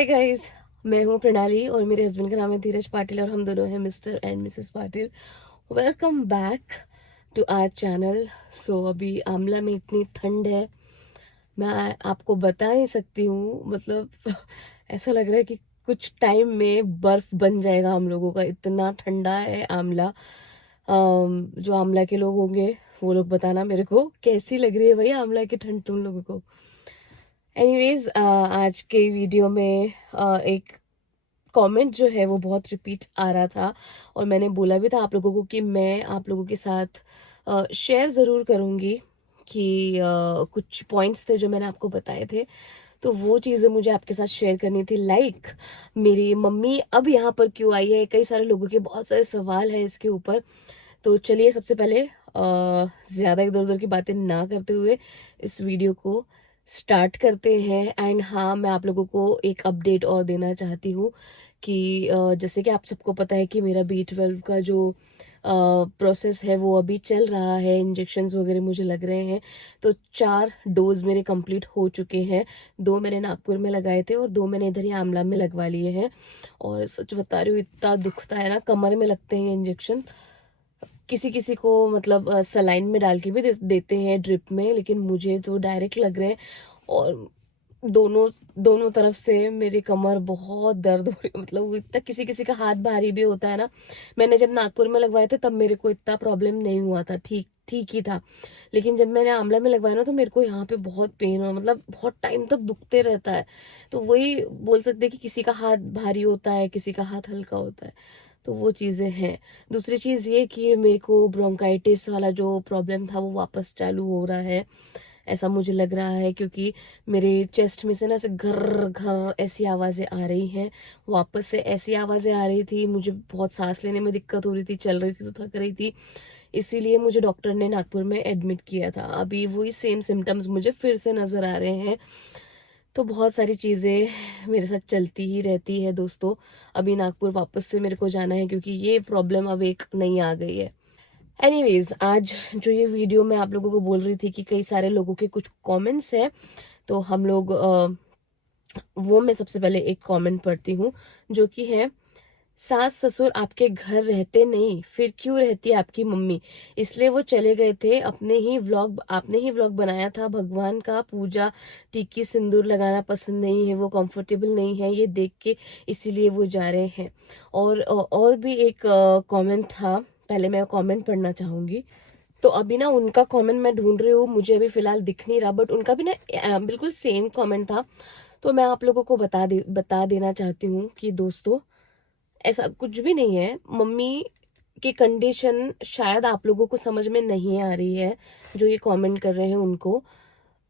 Hi guys, मैं हूँ प्रणाली और मेरे हस्बैंड का नाम है धीरज पाटिल और हम दोनों हैं mister and missus Patil. Welcome back to our channel. So अभी आमला में इतनी ठंड है, मैं आपको बता नहीं सकती हूँ। मतलब ऐसा लग रहा है कि कुछ टाइम में बर्फ बन जाएगा हम लोगों का, इतना ठंडा है आमला। जो आमला के लोग होंगे वो लोग बताना मेरे को कैसी लग रही है भाई आमला की ठंड तुम लोगों को। एनीवेज, आज के वीडियो में एक कमेंट जो है वो बहुत रिपीट आ रहा था और मैंने बोला भी था आप लोगों को कि मैं आप लोगों के साथ शेयर ज़रूर करूँगी कि कुछ पॉइंट्स थे जो मैंने आपको बताए थे, तो वो चीज़ें मुझे आपके साथ शेयर करनी थी। लाइक मेरी मम्मी अब यहाँ पर क्यों आई है, कई सारे लोगों के बहुत सारे सवाल है इसके ऊपर। तो चलिए सबसे पहले ज़्यादा इधर उधर की बातें ना करते हुए इस वीडियो को स्टार्ट करते हैं। एंड हाँ, मैं आप लोगों को एक अपडेट और देना चाहती हूँ कि जैसे कि आप सबको पता है कि मेरा B12 का जो प्रोसेस है वो अभी चल रहा है, इंजेक्शन्स वगैरह मुझे लग रहे हैं। तो 4 डोज मेरे कंप्लीट हो चुके हैं। 2 मैंने नागपुर में लगाए थे और 2 मैंने इधर ही आमला में लगवा लिए हैं। और सच बता रही हूँ, इतना दुखता है ना, कमर में लगते हैं इंजेक्शन। किसी किसी को मतलब सलाइन में डाल के भी देते हैं ड्रिप में, लेकिन मुझे तो डायरेक्ट लग रहे हैं। और दोनों दोनों तरफ से मेरी कमर बहुत दर्द हो रही, मतलब वो इतना, किसी किसी का हाथ भारी भी होता है ना। मैंने जब नागपुर में लगवाए थे तब मेरे को इतना प्रॉब्लम नहीं हुआ था, ठीक ठीक ही था। लेकिन जब मैंने आंवला में लगवाया ना तो मेरे को यहाँ पे बहुत पेन हुआ, मतलब बहुत टाइम तक दुखते रहता है। तो वही बोल सकते हैं कि किसी का हाथ भारी होता है, किसी का हाथ हल्का होता है। तो वो चीज़ें हैं। दूसरी चीज़ ये कि मेरे को ब्रोंकाइटिस वाला जो प्रॉब्लम था वो वापस चालू हो रहा है, ऐसा मुझे लग रहा है, क्योंकि मेरे चेस्ट में से ना ऐसे घर घर ऐसी आवाज़ें आ रही हैं। वापस से ऐसी आवाज़ें आ रही थी, मुझे बहुत सांस लेने में दिक्कत हो रही थी, चल रही थी तो थक रही थी। इसीलिए मुझे डॉक्टर ने नागपुर में एडमिट किया था। अभी वही सेम सिम्टम्स मुझे फिर से नज़र आ रहे हैं। तो बहुत सारी चीज़ें मेरे साथ चलती ही रहती है दोस्तों। अभी नागपुर वापस से मेरे को जाना है क्योंकि ये प्रॉब्लम अब एक नई आ गई है। एनीवेज, आज जो ये वीडियो मैं आप लोगों को बोल रही थी कि कई सारे लोगों के कुछ कमेंट्स हैं, तो हम लोग वो मैं सबसे पहले एक कमेंट पढ़ती हूँ जो कि है, सास ससुर आपके घर रहते नहीं फिर क्यों रहती है आपकी मम्मी? इसलिए वो चले गए थे। आपने ही व्लॉग बनाया था, भगवान का पूजा टिक्की सिंदूर लगाना पसंद नहीं है, वो कंफर्टेबल नहीं है ये देख के, इसीलिए वो जा रहे हैं। और भी एक कमेंट था, पहले मैं कमेंट पढ़ना चाहूंगी। तो अभी ना उनका कमेंट मैं ढूंढ रही हूँ, मुझे अभी फिलहाल दिख नहीं रहा, बट उनका भी ना बिल्कुल सेम कमेंट था। तो मैं आप लोगों को बता देना चाहती हूँ कि दोस्तों, ऐसा कुछ भी नहीं है। मम्मी की कंडीशन शायद आप लोगों को समझ में नहीं आ रही है, जो ये कमेंट कर रहे हैं उनको।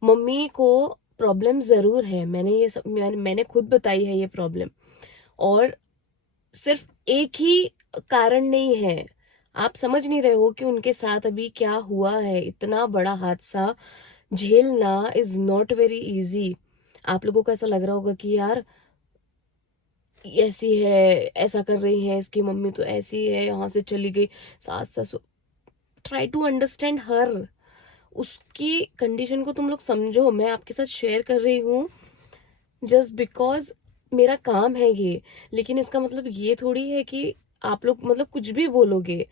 मम्मी को प्रॉब्लम जरूर है, मैंने खुद बताई है ये प्रॉब्लम। और सिर्फ एक ही कारण नहीं है, आप समझ नहीं रहे हो कि उनके साथ अभी क्या हुआ है। इतना बड़ा हादसा झेलना इज नॉट वेरी इजी। आप लोगों को ऐसा लग रहा होगा कि यार ऐसी है, ऐसा कर रही है, इसकी मम्मी तो ऐसी है, यहाँ से चली गई, सास ससुर। ट्राई टू अंडरस्टैंड हर, उसकी कंडीशन को तुम लोग समझो। मैं आपके साथ शेयर कर रही हूँ जस्ट बिकॉज मेरा काम है ये, लेकिन इसका मतलब ये थोड़ी है कि आप लोग मतलब कुछ भी बोलोगे।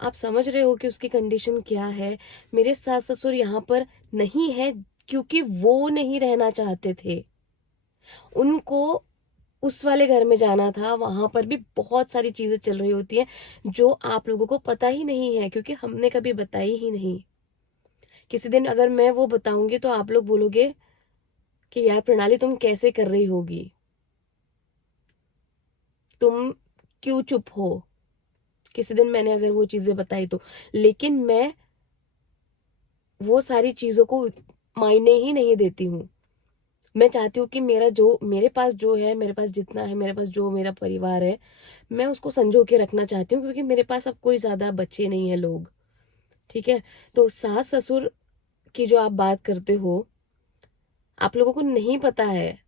आप समझ रहे हो कि उसकी कंडीशन क्या है। मेरे सास ससुर यहाँ पर नहीं है क्योंकि वो नहीं रहना चाहते थे, उनको उस वाले घर में जाना था। वहां पर भी बहुत सारी चीजें चल रही होती हैं जो आप लोगों को पता ही नहीं है, क्योंकि हमने कभी बताई ही नहीं। किसी दिन अगर मैं वो बताऊंगी तो आप लोग बोलोगे कि यार प्रणाली तुम कैसे कर रही होगी, तुम क्यों चुप हो। किसी दिन मैंने अगर वो चीजें बताई तो, लेकिन मैं वो सारी चीजों को मायने ही नहीं देती हूँ। मैं चाहती हूँ कि मेरे पास जो है, मेरे पास जितना है, मेरे पास जो मेरा परिवार है, मैं उसको संजो के रखना चाहती हूँ, क्योंकि मेरे पास अब कोई ज्यादा बच्चे नहीं है लोग। ठीक है। तो सास ससुर की जो आप बात करते हो, आप लोगों को नहीं पता है।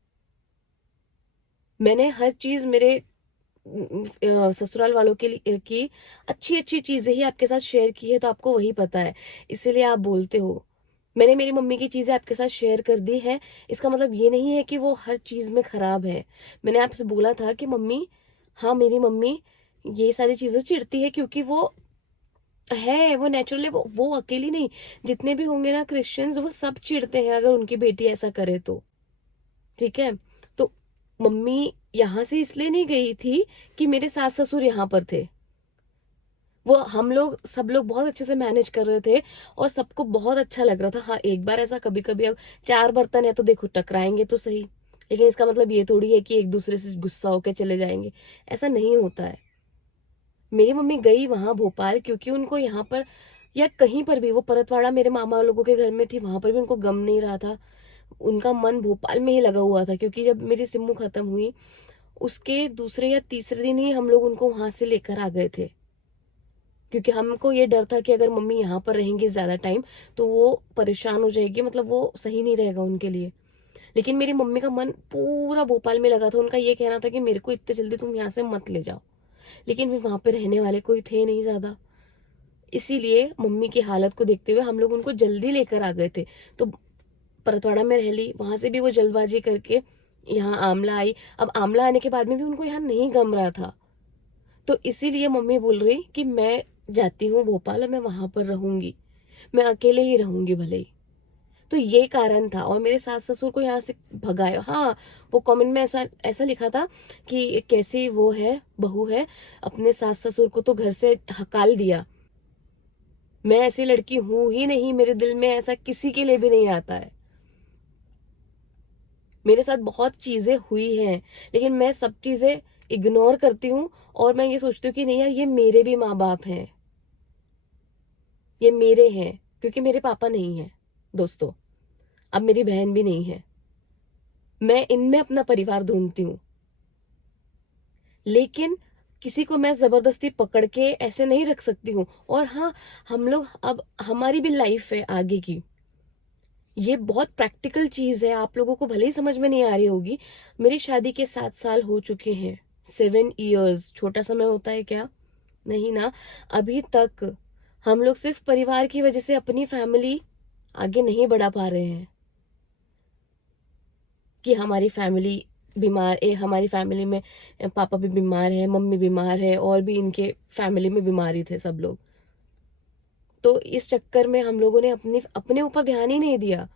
मैंने हर चीज मेरे ससुराल वालों के लिए की अच्छी अच्छी चीजें ही आपके साथ शेयर की है, तो आपको वही पता है, इसीलिए आप बोलते हो। मैंने मेरी मम्मी की चीजें आपके साथ शेयर कर दी है, इसका मतलब ये नहीं है कि वो हर चीज में खराब है। मैंने आपसे बोला था कि मम्मी, हाँ मेरी मम्मी ये सारी चीजें चिढ़ती है क्योंकि वो नेचुरली वो अकेली नहीं, जितने भी होंगे ना क्रिश्चियंस, वो सब चिढ़ते हैं अगर उनकी बेटी ऐसा करे तो। ठीक है। तो मम्मी यहाँ से इसलिए नहीं गई थी कि मेरे सास ससुर यहाँ पर थे। वो हम लोग सब लोग बहुत अच्छे से मैनेज कर रहे थे और सबको बहुत अच्छा लग रहा था। हाँ एक बार ऐसा कभी कभी, अब चार बर्तन है तो देखो टकराएंगे तो सही, लेकिन इसका मतलब ये थोड़ी है कि एक दूसरे से गुस्सा होकर चले जाएंगे। ऐसा नहीं होता है। मेरी मम्मी गई वहां भोपाल क्योंकि उनको यहाँ पर या कहीं पर भी, वो परतवाड़ा मेरे मामा लोगों के घर में थी, वहां पर भी उनको गम नहीं रहा था। उनका मन भोपाल में ही लगा हुआ था क्योंकि जब मेरी सिम्मू खत्म हुई उसके दूसरे या तीसरे दिन ही हम लोग उनको वहां से लेकर आ गए थे, क्योंकि हमको ये डर था कि अगर मम्मी यहाँ पर रहेंगी ज्यादा टाइम तो वो परेशान हो जाएगी, मतलब वो सही नहीं रहेगा उनके लिए। लेकिन मेरी मम्मी का मन पूरा भोपाल में लगा था। उनका ये कहना था कि मेरे को इतने जल्दी तुम यहाँ से मत ले जाओ, लेकिन फिर वहां पे रहने वाले कोई थे नहीं ज्यादा, इसीलिए मम्मी की हालत को देखते हुए हम लोग उनको जल्दी लेकर आ गए थे। तो परतवाड़ा में रह ली, वहां से भी वो जल्दबाजी करके यहाँ आमला आई। अब आमला आने के बाद में भी उनको यहाँ नहीं गम रहा था, तो इसीलिए मम्मी बोल रही कि मैं जाती हूँ भोपाल और मैं वहां पर रहूंगी, मैं अकेले ही रहूंगी भले ही। तो ये कारण था। और मेरे सास ससुर को यहाँ से भगाया। हाँ, वो कमेंट में ऐसा ऐसा लिखा था कि कैसी वो है, बहू है, अपने सास ससुर को तो घर से हकाल दिया। मैं ऐसी लड़की हूं ही नहीं, मेरे दिल में ऐसा किसी के लिए भी नहीं आता है। मेरे साथ बहुत चीजें हुई हैं, लेकिन मैं सब चीजें इग्नोर करती हूँ और मैं ये सोचती हूँ कि नहीं यार, ये मेरे भी माँ बाप हैं, ये मेरे हैं, क्योंकि मेरे पापा नहीं है दोस्तों, अब मेरी बहन भी नहीं है। मैं इनमें अपना परिवार ढूंढती हूँ, लेकिन किसी को मैं जबरदस्ती पकड़ के ऐसे नहीं रख सकती हूँ। और हाँ, हम लोग, अब हमारी भी लाइफ है आगे की, ये बहुत प्रैक्टिकल चीज है, आप लोगों को भले ही समझ में नहीं आ रही होगी। मेरी शादी के 7 साल हो चुके हैं, 7 years छोटा समय होता है क्या? नहीं ना। अभी तक हम लोग सिर्फ परिवार की वजह से अपनी फैमिली आगे नहीं बढ़ा पा रहे हैं, कि हमारी फैमिली बीमार है, हमारी फैमिली में पापा भी बीमार है, मम्मी बीमार है, और भी इनके फैमिली में बीमारी थे सब लोग। तो इस चक्कर में हम लोगों ने अपने अपने ऊपर ध्यान ही नहीं दिया।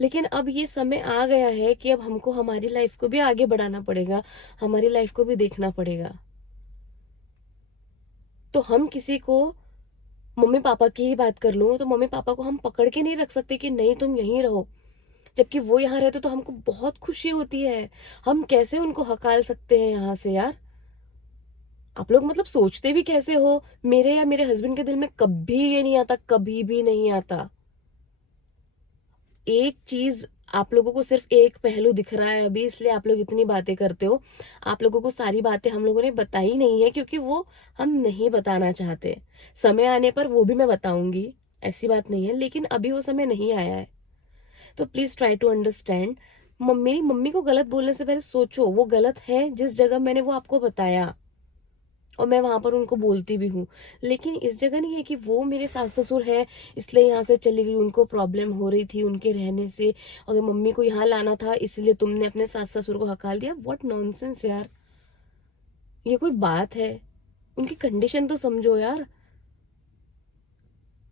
लेकिन अब ये समय आ गया है कि अब हमको हमारी लाइफ को भी आगे बढ़ाना पड़ेगा, हमारी लाइफ को भी देखना पड़ेगा। तो हम किसी को, मम्मी पापा की ही बात कर लूं तो मम्मी पापा को हम पकड़ के नहीं रख सकते कि नहीं तुम यहीं रहो, जबकि वो यहाँ रहते तो हमको बहुत खुशी होती है। हम कैसे उनको हकाल सकते हैं यहाँ से यार? आप लोग मतलब सोचते भी कैसे हो? मेरे या मेरे हस्बैंड के दिल में कभी ये नहीं आता, कभी भी नहीं आता। एक चीज, आप लोगों को सिर्फ एक पहलू दिख रहा है अभी, इसलिए आप लोग इतनी बातें करते हो। आप लोगों को सारी बातें हम लोगों ने बताई नहीं है क्योंकि वो हम नहीं बताना चाहते। समय आने पर वो भी मैं बताऊंगी, ऐसी बात नहीं है, लेकिन अभी वो समय नहीं आया है। तो please try to understand. Mummy mummy को गलत बोलने से पहले सोचो, वो गलत है जिस जगह मैंने वो आपको बताया, और मैं वहां पर उनको बोलती भी हूँ। लेकिन इस जगह नहीं है कि वो मेरे सास ससुर है इसलिए यहाँ से चली गई, उनको प्रॉब्लम हो रही थी उनके रहने से, अगर मम्मी को यहाँ लाना था इसलिए तुमने अपने सास ससुर को हकाल दिया। व्हाट नॉनसेंस यार, ये कोई बात है? उनकी कंडीशन तो समझो यार।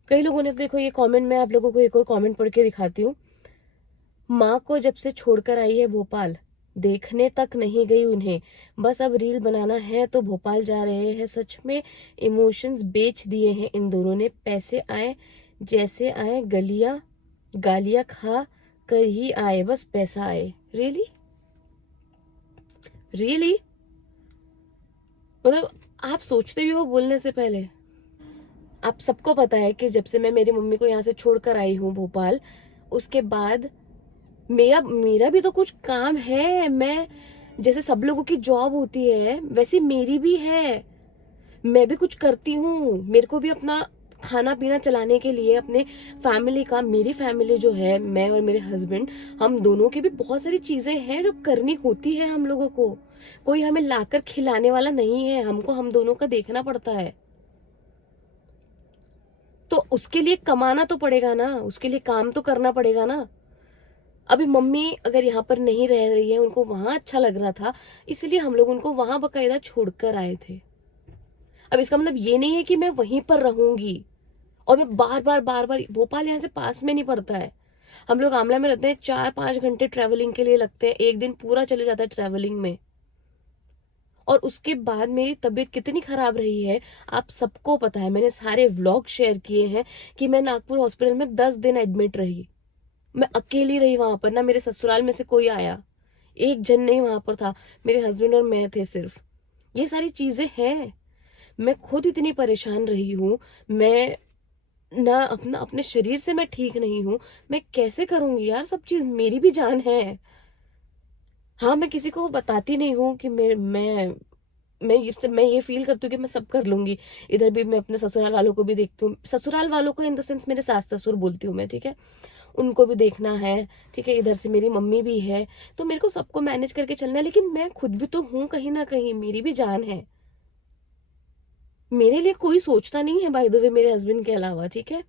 कई लोगों ने, देखो ये कमेंट में आप लोगों को एक और कमेंट पढ़ के दिखाती हूँ। माँ को जब से छोड़कर आई है भोपाल, देखने तक नहीं गई उन्हें, बस अब रील बनाना है तो भोपाल जा रहे हैं। सच में इमोशंस बेच दिए हैं इन दोनों ने, पैसे आए जैसे आए, गलियां गालियां खा कर ही आए, बस पैसा आए। रियली रियली, मतलब आप सोचते भी हो बोलने से पहले? आप सबको पता है कि जब से मैं मेरी मम्मी को यहाँ से छोड़कर आई हूँ भोपाल, उसके बाद मेरा मेरा भी तो कुछ काम है। मैं, जैसे सब लोगों की जॉब होती है वैसे मेरी भी है, मैं भी कुछ करती हूँ। मेरे को भी अपना खाना पीना चलाने के लिए, अपने फैमिली का, मेरी फैमिली जो है, मैं और मेरे हस्बैंड, हम दोनों की भी बहुत सारी चीजें हैं जो करनी होती है हम लोगों को। कोई हमें लाकर खिलाने वाला नहीं है, हमको हम दोनों का देखना पड़ता है। तो उसके लिए कमाना तो पड़ेगा ना, उसके लिए काम तो करना पड़ेगा ना। अभी मम्मी अगर यहाँ पर नहीं रह रही है, उनको वहां अच्छा लग रहा था, इसलिए हम लोग उनको वहां बकायदा छोड़कर आए थे। अब इसका मतलब ये नहीं है कि मैं वहीं पर रहूंगी। और मैं बार बार भोपाल यहाँ से पास में नहीं पड़ता है। हम लोग आमला में रहते हैं, 4-5 घंटे ट्रेवलिंग के लिए लगते हैं, एक दिन पूरा चले जाता है ट्रेवलिंग में। और उसके बाद मेरी तबीयत कितनी खराब रही है आप सबको पता है, मैंने सारे व्लॉग शेयर किए हैं कि मैं नागपुर हॉस्पिटल में 10 दिन एडमिट रही। मैं अकेली रही वहां पर, ना मेरे ससुराल में से कोई आया, एक जन नहीं वहां पर था, मेरे हस्बैंड और मैं थे सिर्फ। ये सारी चीजें हैं। मैं खुद इतनी परेशान रही हूँ। मैं ना अपने शरीर से मैं ठीक नहीं हूँ। मैं कैसे करूंगी यार सब चीज, मेरी भी जान है। हाँ, मैं किसी को बताती नहीं हूँ कि मैं ये फील करती हूँ कि मैं सब कर लूंगी। इधर भी मैं अपने ससुराल वालों को भी देखती हूँ, ससुराल वालों को इन द सेंस मेरे सास ससुर बोलती हूँ मैं, ठीक है, उनको भी देखना है, ठीक है, इधर से मेरी मम्मी भी है, तो मेरे को सबको मैनेज करके चलना है। लेकिन मैं खुद भी तो हूँ कहीं ना कहीं, मेरी भी जान है। मेरे लिए कोई सोचता नहीं है बाय द वे, मेरे हस्बैंड के अलावा, ठीक है।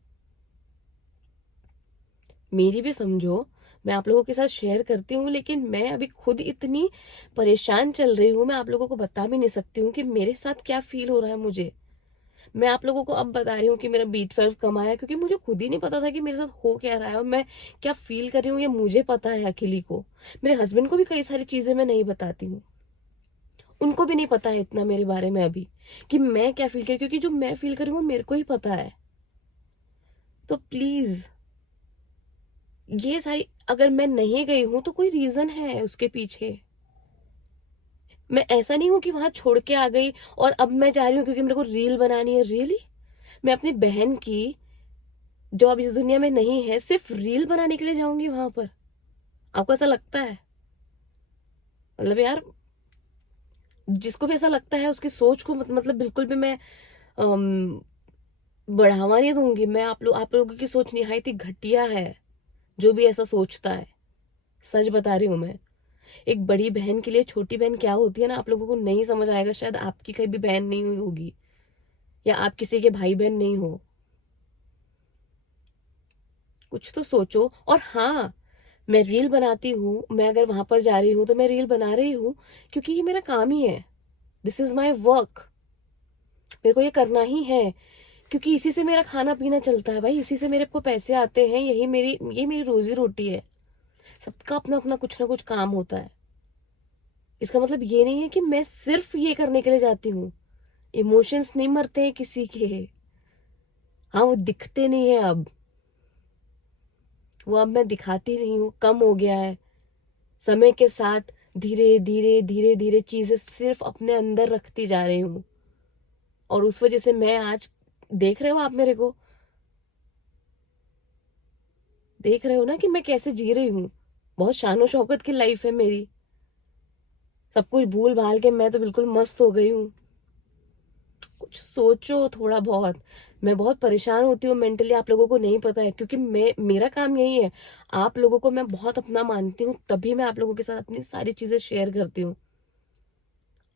मेरी भी समझो, मैं आप लोगों के साथ शेयर करती हूँ, लेकिन मैं अभी खुद इतनी परेशान चल रही हूँ, मैं आप लोगों को बता भी नहीं सकती हूँ कि मेरे साथ क्या फील हो रहा है मुझे। मैं आप लोगों को अब बता रही हूँ कि मेरा B12 कम आया, क्योंकि मुझे खुद ही नहीं पता था कि मेरे साथ हो क्या रहा है और मैं क्या फील कर रही हूँ, ये मुझे पता है अकेली को। मेरे हस्बैंड को भी कई सारी चीजें मैं नहीं बताती हूँ, उनको भी नहीं पता है इतना मेरे बारे में अभी कि मैं क्या फील कर, क्योंकि जो मैं फील कर रही हूँ मेरे को ही पता है। तो प्लीज, ये सारी, अगर मैं नहीं गई हूं तो कोई रीजन है उसके पीछे। मैं ऐसा नहीं हूं कि वहां छोड़ के आ गई और अब मैं जा रही हूँ क्योंकि मेरे को रील बनानी है। रियली, मैं अपनी बहन की, जो अब इस दुनिया में नहीं है, सिर्फ रील बनाने के लिए जाऊंगी वहां पर? आपको ऐसा लगता है? मतलब यार, जिसको भी ऐसा लगता है उसकी सोच को मतलब बिल्कुल भी मैं अम, बढ़ावा नहीं दूंगी। मैं आप लोगों की सोच निहायत ही घटिया है, जो भी ऐसा सोचता है। सच बता रही हूँ मैं। एक बड़ी बहन के लिए छोटी बहन क्या होती है ना, आप लोगों को नहीं समझ आएगा, शायद आपकी कहीं भी बहन नहीं हुई होगी या आप किसी के भाई बहन नहीं हो। कुछ तो सोचो। और हाँ, मैं रील बनाती हूँ, मैं अगर वहां पर जा रही हूँ तो मैं रील बना रही हूँ क्योंकि ये मेरा काम ही है। दिस इज माई वर्क, मेरे को ये करना ही है, क्योंकि इसी से मेरा खाना पीना चलता है भाई, इसी से मेरे को पैसे आते हैं, ये मेरी रोजी रोटी है। सबका अपना अपना कुछ ना कुछ काम होता है। इसका मतलब ये नहीं है कि मैं सिर्फ ये करने के लिए जाती हूँ। इमोशंस नहीं मरते हैं किसी के। हाँ, वो दिखते नहीं है अब, वो अब मैं दिखाती नहीं हूँ, कम हो गया है। समय के साथ धीरे धीरे चीजें सिर्फ अपने अंदर रखती जा रही हूँ, और उस वजह से मैं आज, देख रहे हो आप मेरे को, देख रहे हो ना कि मैं कैसे जी रही हूँ। बहुत शानो शौकत की लाइफ है मेरी, सब कुछ भूल भाल के मैं तो बिल्कुल मस्त हो गई हूँ। कुछ सोचो थोड़ा बहुत। मैं बहुत परेशान होती हूँ मेंटली, आप लोगों को नहीं पता है, क्योंकि मेरा काम यही है। आप लोगों को मैं बहुत अपना मानती हूँ, तभी मैं आप लोगों के साथ अपनी सारी चीजें शेयर करती हूँ।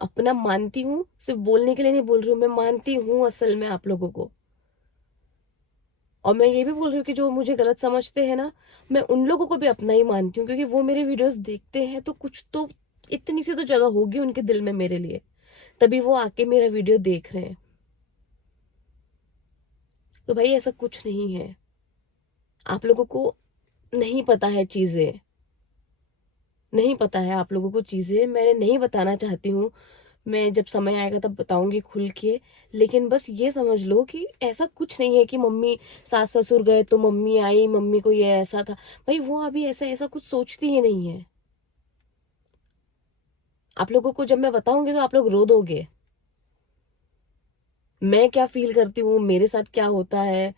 अपना मानती हूँ, सिर्फ बोलने के लिए नहीं बोल रही हूँ, मैं मानती हूँ असल में आप लोगों को। और मैं ये भी बोल रही हूँ कि जो मुझे गलत समझते हैं ना, मैं उन लोगों को भी अपना ही मानती हूँ, क्योंकि वो मेरे वीडियोस देखते हैं तो कुछ तो, इतनी सी तो जगह होगी उनके दिल में मेरे लिए, तभी वो आके मेरा वीडियो देख रहे हैं। तो भाई ऐसा कुछ नहीं है, आप लोगों को नहीं पता है चीजें, नहीं पता है आप लोगों को चीजें, मैंने नहीं बताना चाहती हूँ। मैं जब समय आएगा तब बताऊंगी खुल के। लेकिन बस ये समझ लो कि ऐसा कुछ नहीं है कि मम्मी, सास ससुर गए तो मम्मी आई, मम्मी को ये ऐसा था। भाई वो अभी ऐसा ऐसा कुछ सोचती ही नहीं है। आप लोगों को जब मैं बताऊंगी तो आप लोग रो दोगे, मैं क्या फील करती हूँ, मेरे साथ क्या होता है,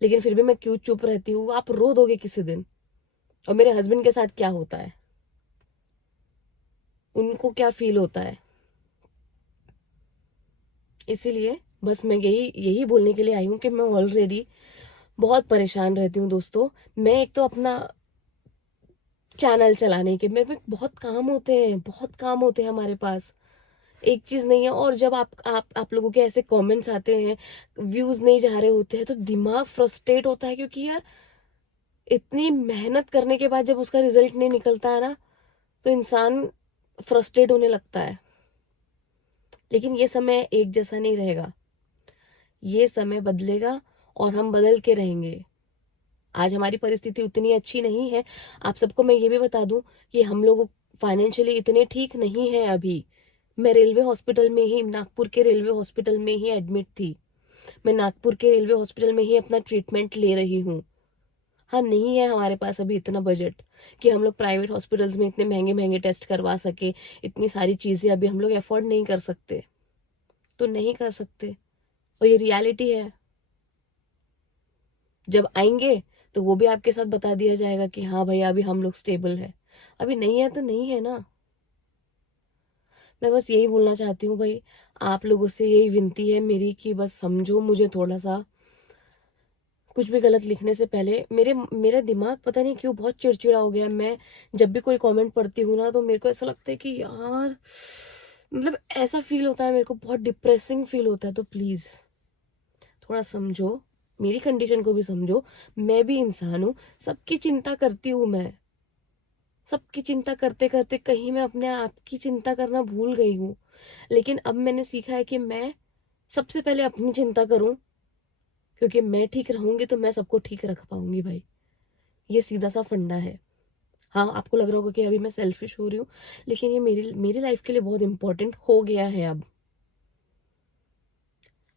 लेकिन फिर भी मैं क्यों चुप रहती हूँ, आप रो दोगे किसी दिन। और मेरे हस्बैंड के साथ क्या होता है, उनको क्या फील होता है। इसीलिए बस मैं यही यही बोलने के लिए आई हूँ कि मैं ऑलरेडी बहुत परेशान रहती हूँ दोस्तों। मैं एक तो अपना चैनल चलाने के, मेरे में बहुत काम होते हैं, बहुत काम होते हैं हमारे पास। एक चीज नहीं है। और जब आप लोगों के ऐसे कमेंट्स आते हैं, व्यूज नहीं जा रहे होते हैं, तो दिमाग फ्रस्ट्रेट होता है, क्योंकि यार इतनी मेहनत करने के बाद जब उसका रिजल्ट नहीं निकलता है ना, तो इंसान फ्रस्ट्रेट होने लगता है। लेकिन ये समय एक जैसा नहीं रहेगा, ये समय बदलेगा और हम बदल के रहेंगे। आज हमारी परिस्थिति उतनी अच्छी नहीं है। आप सबको मैं ये भी बता दूं कि हम लोग फाइनेंशियली इतने ठीक नहीं है अभी। मैं रेलवे हॉस्पिटल में ही, नागपुर के रेलवे हॉस्पिटल में ही एडमिट थी। मैं नागपुर के रेलवे हॉस्पिटल में ही अपना ट्रीटमेंट ले रही हूँ। हाँ, नहीं है हमारे पास अभी इतना बजट कि हम लोग प्राइवेट हॉस्पिटल्स में इतने महंगे महंगे टेस्ट करवा सके। इतनी सारी चीजें अभी हम लोग अफोर्ड नहीं कर सकते, तो नहीं कर सकते, और ये रियलिटी है। जब आएंगे तो वो भी आपके साथ बता दिया जाएगा कि हाँ भैया अभी हम लोग स्टेबल है। अभी नहीं है तो नहीं है ना। मैं बस यही बोलना चाहती हूँ भाई, आप लोगों से यही विनती है मेरी कि बस समझो मुझे थोड़ा सा। कुछ भी गलत लिखने से पहले मेरा दिमाग पता नहीं क्यों बहुत चिड़चिड़ा हो गया। मैं जब भी कोई कमेंट पढ़ती हूँ ना, तो मेरे को ऐसा लगता है कि यार, मतलब ऐसा फील होता है मेरे को, बहुत डिप्रेसिंग फील होता है। तो प्लीज थोड़ा समझो, मेरी कंडीशन को भी समझो। मैं भी इंसान हूँ, सबकी चिंता करती हूँ मैं। सबकी चिंता करते करते कहीं मैं अपने आप की चिंता करना भूल गई हूँ। लेकिन अब मैंने सीखा है कि मैं सबसे पहले अपनी चिंता करूं, क्योंकि मैं ठीक रहूंगी तो मैं सबको ठीक रख पाऊंगी भाई। ये सीधा सा फंडा है। हाँ, आपको लग रहा होगा कि अभी मैं सेल्फिश हो रही हूँ, लेकिन ये मेरी मेरी लाइफ के लिए बहुत इंपॉर्टेंट हो गया है अब।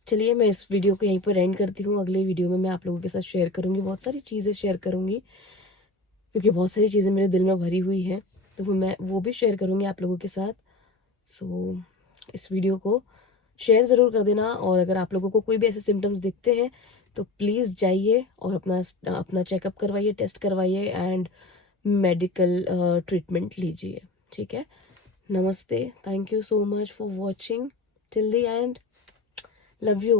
चलिए, मैं इस वीडियो को यहीं पर एंड करती हूँ। अगले वीडियो में मैं आप लोगों के साथ शेयर करूंगी, बहुत सारी चीज़ें शेयर करूंगी, क्योंकि बहुत सारी चीज़ें मेरे दिल में भरी हुई हैं। तो वो भी शेयर करूंगी आप लोगों के साथ। सो इस वीडियो को शेयर ज़रूर कर देना। और अगर आप लोगों को कोई भी ऐसे सिम्टम्स दिखते हैं तो प्लीज़ जाइए और अपना अपना चेकअप करवाइए, टेस्ट करवाइए एंड मेडिकल ट्रीटमेंट लीजिए। ठीक है। नमस्ते, thank you so much for watching till the end, love you.